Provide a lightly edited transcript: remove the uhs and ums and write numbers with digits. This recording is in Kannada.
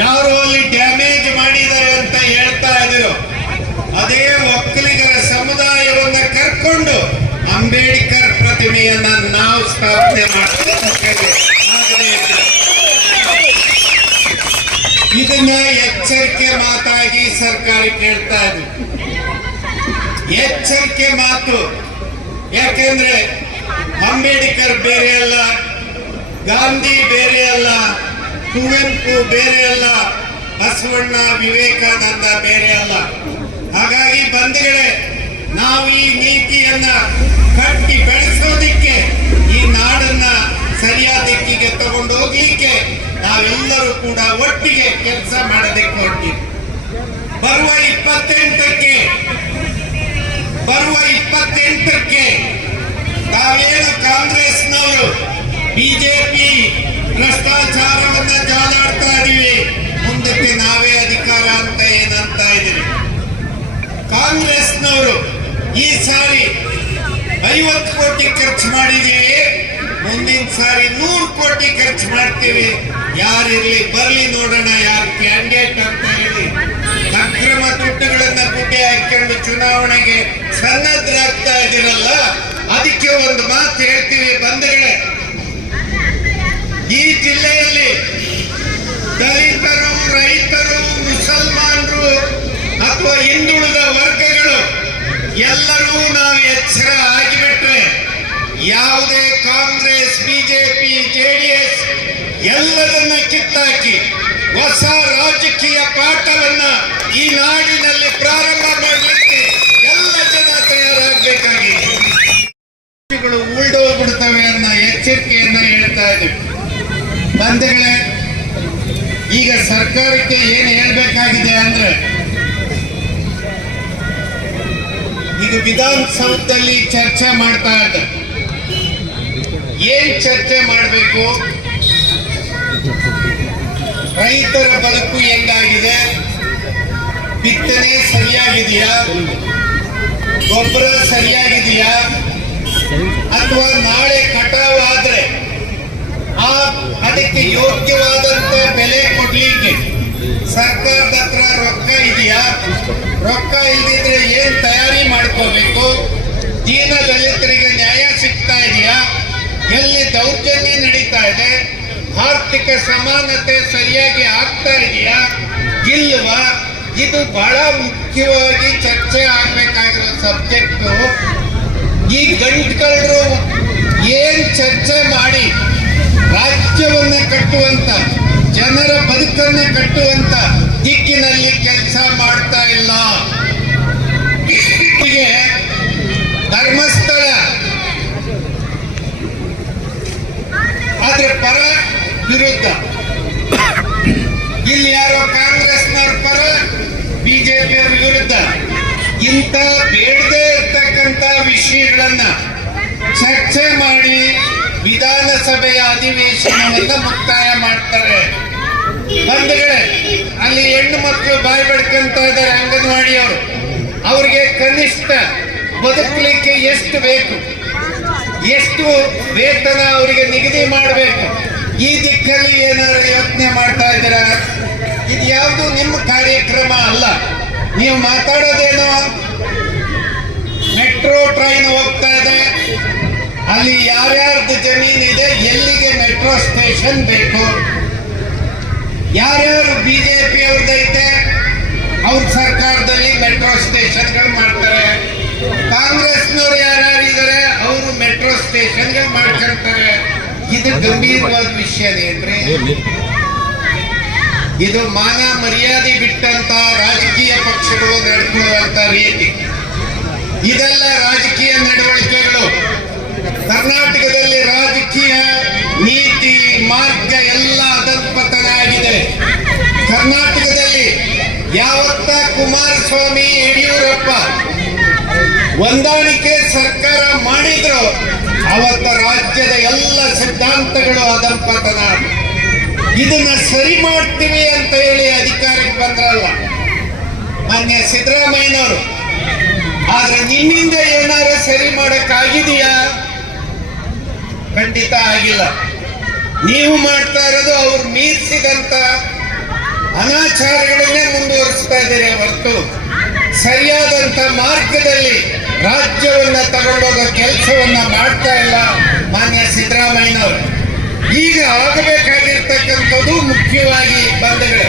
ಯಾರು ಅಲ್ಲಿ ಡ್ಯಾಮೇಜ್ ಮಾಡಿದ್ದಾರೆ ಅಂತ ಹೇಳ್ತಾ ಇದ್ರು. ಅದೇ ಒಕ್ಕಲಿಗರ ಸಮುದಾಯವನ್ನ ಕರ್ಕೊಂಡು ಅಂಬೇಡ್ಕರ್ ಪ್ರತಿಮೆಯನ್ನ ನಾವು ಸ್ಥಾಪನೆ ಮಾಡ್ತೇವೆ. ಇದನ್ನ ಎಚ್ಚರಿಕೆ ಮಾತಾಗಿ ಸರ್ಕಾರಕ್ಕೆ ಹೇಳ್ತಾ ಇದ್ವಿ. ಎಚ್ಚರಿಕೆ ಮಾತು. ಯಾಕೆಂದ್ರೆ ಅಂಬೇಡ್ಕರ್ ಬೇರೆ ಅಲ್ಲ, ಗಾಂಧಿ ಬೇರೆ ಅಲ್ಲ, ಕುವೆಂಪು ಬೇರೆ ಅಲ್ಲ, ಬಸವಣ್ಣ ವಿವೇಕಾನಂದ ಬೇರೆ ಅಲ್ಲ. ಹಾಗಾಗಿ ಬಂಧುಗಳೇ, ನಾವು ಈ ನೀತಿಯನ್ನ ಕಟ್ಟಿ ಬೆಳೆಸೋದಿಕ್ಕೆ, ಈ ನಾಡನ್ನ ಸರಿಯಾದ ದಿಕ್ಕಿಗೆ ತಗೊಂಡು ಹೋಗ್ಲಿಕ್ಕೆ ನಾವೆಲ್ಲರೂ ಕೂಡ ಒಟ್ಟಿಗೆ ಕೆಲಸ ಮಾಡೋದಕ್ಕೆ ಹೊರಟಿವಿ. ಬರುವ 28ಕ್ಕೆ ತಾವೇನು ಕಾಂಗ್ರೆಸ್ನವರು ಬಿಜೆಪಿ ಭ್ರಷ್ಟಾಚಾರವನ್ನ ಜಾಲಾಡ್ತಾ ಇದೀವಿ, ಮುಂದಕ್ಕೆ ನಾವೇ ಅಧಿಕಾರ ಅಂತ ಏನಂತ ಇದೀವಿ. ಕಾಂಗ್ರೆಸ್ನವರು ಈ ಸಾರಿ 50 ಕೋಟಿ ಖರ್ಚು ಮಾಡಿದೀವಿ, ಮುಂದಿನ ಸಾರಿ 100 ಕೋಟಿ ಖರ್ಚು ಮಾಡ್ತೀವಿ, ಯಾರಿರ್ಲಿ ಬರ್ಲಿ ನೋಡೋಣ ಯಾರು ಕ್ಯಾಂಡಿಡೇಟ್ ಅಂತ ಹೇಳಿ ಅಕ್ರಮ ದುಡ್ಡುಗಳನ್ನ ಗುಡ್ಡೆ ಹಾಕೊಂಡು ಚುನಾವಣೆಗೆ ಸನ್ನದ್ಧರಾಗ್ತಾ ಇದಿರಲ್ಲ. ಅದಕ್ಕೆ ಒಂದು ಮಾತು ಹೇಳ್ತೀವಿ ಬಂಧುಗಳೇ, ಈ ಜಿಲ್ಲೆಯಲ್ಲಿ ದಲಿತರು, ರೈತರು, ಮುಸಲ್ಮಾನರು ಅಥವಾ ಹಿಂದುಳಿದ ವರ್ಗಗಳು ಎಲ್ಲರೂ ನಾವು ಎಚ್ಚರ ಆಗಿಬಿಟ್ರೆ ಯಾವುದೇ ಕಾಂಗ್ರೆಸ್, ಬಿಜೆಪಿ, ಜೆಡಿಎಸ್ ಎಲ್ಲದನ್ನ ಕಿತ್ತಾಕಿ ಹೊಸ ರಾಜಕೀಯ ಪಾಠವನ್ನ ಈ ನಾಡಿನಲ್ಲಿ ಪ್ರಾರಂಭ ಮಾಡಲಿಕ್ಕೆ ಎಲ್ಲ ಜನ ತಯಾರಾಗಬೇಕಾಗಿದೆ. ಉಳ್ದೋಗ್ಬಿಡ್ತವೆ ಅನ್ನೋ ಎಚ್ಚರಿಕೆಯನ್ನ ಹೇಳ್ತಾ ಇದ್ದೀವಿ. ಬಂಧುಗಳೇ, ಈಗ ಸರ್ಕಾರಕ್ಕೆ ಏನು ಹೇಳ್ಬೇಕಾಗಿದೆ ಅಂದ್ರೆ, ಈಗ ವಿಧಾನಸೌಧದಲ್ಲಿ ಚರ್ಚೆ ಮಾಡ್ತಾ ಇದ್ದಾರೆ. ಏನ್ ಚರ್ಚೆ ಮಾಡಬೇಕು? ರೈತರ ಬದುಕು ಹೆಂಗಾಗಿದೆ, ಬಿತ್ತನೆ ಸರಿಯಾಗಿದೆಯಾ, ಗೊಬ್ಬರ ಸರಿಯಾಗಿದೆಯಾ, ಅಥವಾ ನಾಳೆ ಕಟಾವು ಆದ್ರೆ ಅದಕ್ಕೆ ಯೋಗ್ಯವಾದಂತ ಬೆಲೆ ಕೊಡ್ಲಿಕ್ಕೆ ಸರ್ಕಾರದ ಹತ್ರ ರೊಕ್ಕ ಇದೆಯಾ, ರೊಕ್ಕ ಇಲ್ದಿದ್ರೆ ಏನ್ ತಯಾರಿ ಮಾಡ್ಕೋಬೇಕು, ದೀನ ದಲಿತರಿಗೆ ನ್ಯಾಯ ಸಿಗ್ತಾ ಇದೆಯಾ, ಎಲ್ಲಿ ದೌರ್ಜನ್ಯ ನಡೀತಾ ಇದೆ, ಆರ್ಥಿಕ ಸಮಾನತೆ ಸರಿಯಾಗಿ ಆಗ್ತಾ ಇದೆಯಾ ಇಲ್ವಾ, ಇದು ಬಹಳ ಮುಖ್ಯವಾಗಿ ಚರ್ಚೆ ಆಗ್ಬೇಕಾಗಿರೋ ಸಬ್ಜೆಕ್ಟು. ಈ ಗಂಟುಗಳು ಏನ್ ಚರ್ಚೆ ಮಾಡಿ ರಾಜ್ಯವನ್ನ ಕಟ್ಟುವಂತ, ಜನರ ಬದುಕನ್ನ ಕಟ್ಟುವಂತ ದಿಕ್ಕಿನಲ್ಲಿ ಕೆಲಸ ಮಾಡ್ತಾ ಇಲ್ಲ. ಧರ್ಮಸ್ಥಳ ಆದ್ರೆ ಪರ ವಿರುದ್ಧ, ಇಲ್ಲಿ ಯಾರೋ ಕಾಂಗ್ರೆಸ್ನವ್ರ ಪರ, ಬಿಜೆಪಿಯವರ ವಿರುದ್ಧ. ಇಂಥ ಬೇಡದೇ ಇರ್ತಕ್ಕಂಥ ವಿಷಯಗಳನ್ನ ಚರ್ಚೆ ಮಾಡಿ ವಿಧಾನಸಭೆಯ ಅಧಿವೇಶನವನ್ನ ಮುಕ್ತಾಯ ಮಾಡ್ತಾರೆ. ಬಂಧುಗಳೇ, ಅಲ್ಲಿ ಹೆಣ್ಣು ಮಕ್ಕಳು ಬಾಯಿ ಬಡ್ಕೊಂತ ಇದ್ದಾರೆ, ಅಂಗನವಾಡಿಯವರು. ಅವ್ರಿಗೆ ಕನಿಷ್ಠ ಬದುಕಲಿಕ್ಕೆ ಎಷ್ಟು ಬೇಕು, ಎಷ್ಟು ವೇತನ ಅವರಿಗೆ ನಿಗದಿ ಮಾಡಬೇಕು, ಈ ದಿಕ್ಕಲ್ಲಿ ಏನಾದ್ರು ಯೋಚನೆ ಮಾಡ್ತಾ ಇದ್ದೀರಾ? ಇದು ಯಾವುದು ನಿಮ್ಮ ಕಾರ್ಯಕ್ರಮ ಅಲ್ಲ. ನೀವು ಮಾತಾಡೋದೇನೋ ಮೆಟ್ರೋ ಟ್ರೈನ್ ಹೋಗ್ತಾ ಇದೆ, ಅಲ್ಲಿ ಯಾರ್ಯಾರ್ದು ಜಮೀನ್ ಇದೆ, ಎಲ್ಲಿಗೆ ಮೆಟ್ರೋ ಸ್ಟೇಷನ್ ಬೇಕು, ಯಾರ್ಯಾರು ಬಿಜೆಪಿ ಅವ್ರದ್ದೈತೆ ಅವ್ರ ಸರ್ಕಾರದಲ್ಲಿ ಮೆಟ್ರೋ ಸ್ಟೇಷನ್ಗಳು ಮಾಡ್ತಾರೆ, ಕಾಂಗ್ರೆಸ್ನವ್ರು ಯಾರ್ಯಾರು ಇದ್ದಾರೆ ಅವರು ಮೆಟ್ರೋ ಸ್ಟೇಷನ್ಗಳು ಮಾಡ್ಕೊಳ್ತಾರೆ. ಇದು ಗಂಭೀರವಾದ ವಿಷಯನೇನ್ರಿ? ಇದು ಮಾನ ಮರ್ಯಾದೆ ಬಿಟ್ಟಂತ ರಾಜಕೀಯ ಪಕ್ಷಗಳು ನಡ್ಕೊಳ್ಳುವಂತ ರೀತಿ. ಇದೆಲ್ಲ ರಾಜಕೀಯ ನಡವಳಿಕೆಗಳು. ಕರ್ನಾಟಕದಲ್ಲಿ ರಾಜಕೀಯ ನೀತಿ ಮಾರ್ಗ ಎಲ್ಲ ಅಧಃಪತನ ಆಗಿದೆ. ಕರ್ನಾಟಕದಲ್ಲಿ ಯಾವತ್ತ ಕುಮಾರಸ್ವಾಮಿ, ಯಡಿಯೂರಪ್ಪ ಹೊಂದಾಣಿಕೆ ಸರ್ಕಾರ ಮಾಡಿದ್ರು, ಅವತ್ತ ರಾಜ್ಯದ ಎಲ್ಲ ಸಿದ್ಧಾಂತಗಳು ಅಧಃಪತನ. ಇದನ್ನ ಸರಿ ಮಾಡ್ತೀವಿ ಅಂತ ಹೇಳಿ ಅಧಿಕಾರಕ್ಕೆ ಬಂದ್ರಲ್ಲ ಮಾನ್ಯ ಸಿದ್ದರಾಮಯ್ಯನವರು. ಆದ್ರೆ ನಿಮ್ಮಿಂದ ಏನಾರು ಸರಿ ಮಾಡಕ್ಕಾಗಿದೆಯಾ? ಖಂಡಿತ ಆಗಿಲ್ಲ. ನೀವು ಮಾಡ್ತಾ ಇರೋದು ಅವ್ರು ಮೀರಿಸಿದಂತ ಅನಾಚಾರಗಳನ್ನೇ ಮುಂದುವರಿಸ್ತಾ ಇದ್ದಾರೆ ಹೊರತು ಸರಿಯಾದಂತ ಮಾರ್ಗದಲ್ಲಿ ರಾಜ್ಯವನ್ನ ತಗೊಂಡೋಗೋ ಕೆಲಸವನ್ನ ಮಾಡ್ತಾ ಇಲ್ಲ ಮಾನ್ಯ ಸಿದ್ದರಾಮಯ್ಯನವರು. ಈಗ ಆಗಬೇಕಾಗಿರ್ತಕ್ಕಂಥದ್ದು ಮುಖ್ಯವಾಗಿ ಬಂಧುಗಳೇ,